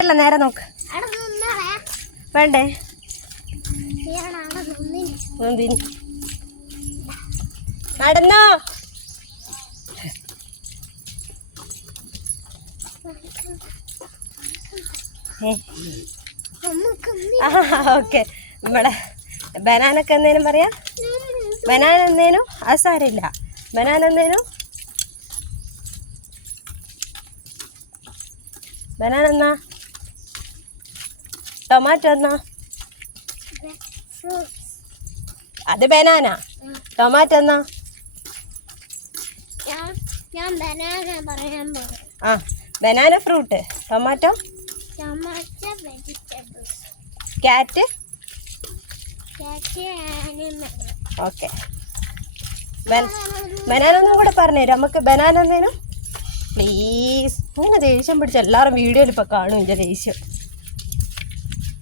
അല്ല നേരെ നോക്ക്. വേണ്ടേ? നടന്നോ? ഓക്കെ. നമ്മളെ ബനാനൊക്കെ എന്തേലും പറയാ? ബനാന എന്തേനും അത് സാരമില്ല. ബനാന എന്തേനും ബനാന എന്നാ? ടൊമാറ്റോ എന്നാ? അത് ബനാന. ടൊമാറ്റോ എന്നാ? ഞാൻ ഞാൻ ബനാന പറയാൻ പോകും ആ banana fruit. Tomato? Tomato vegetables. Cat? Okay. Banana ഒന്നും കൂടെ പറഞ്ഞുതരും നമുക്ക് ബനാന എന്തേനും പ്ലീസ് ഇങ്ങനെ ദേഷ്യം പിടിച്ച എല്ലാവരും വീഡിയോയിൽ ഇപ്പോൾ കാണും. എന്റെ ദേഷ്യം.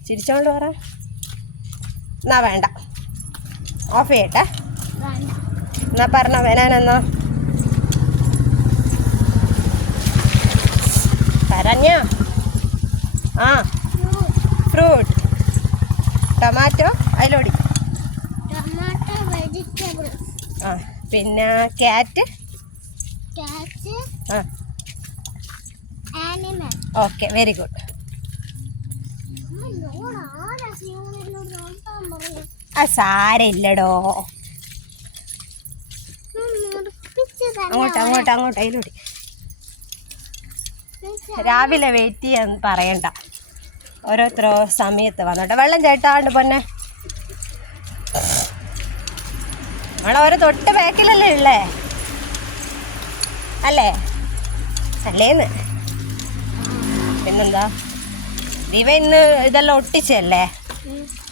ചിരിച്ചോണ്ട് പറ. എന്നാ വേണ്ട. ഓഫ് ചെയ്യട്ടെ. എന്നാ പറഞ്ഞ വേനാനെന്നോ പറഞ്ഞോ? ആ ഫ്രൂട്ട് ടൊമാറ്റോ അതിലോടി ആ പിന്നെ ക്യാറ്റ് കാറ്റ് ആ. ആനിമൽ ഓക്കെ വെരി ഗുഡ് ആ സാരമില്ലടോ. അങ്ങോട്ട് അങ്ങോട്ട് അങ്ങോട്ട് അതിലൂടെ. രാവിലെ വെയിറ്റ് ചെയ്യാൻ പറയണ്ട. ഓരോരുത്തരോ സമയത്ത് വന്നോട്ടെ. വെള്ളം ചേട്ടാണ്ട് പൊന്നെ. നമ്മളെ ഓരോ തൊട്ട് ബാക്കിലല്ലേ ഉള്ളേ? അല്ലേ? അല്ലേന്ന്? പിന്നെന്താ? ദിവ ഇന്ന് ഇതെല്ലാം ഒട്ടിച്ചല്ലേ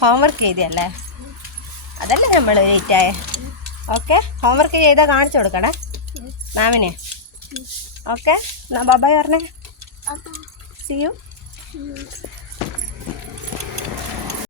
ഹോംവർക്ക് ചെയ്തല്ലേ അതല്ലേ നമ്മൾ ലേറ്റായ ഓക്കെ ഹോംവർക്ക് ചെയ്താൽ കാണിച്ചു കൊടുക്കണേ. മാമിനെ. ഓക്കെ എന്നാ ബാബായ് പറഞ്ഞേ. See you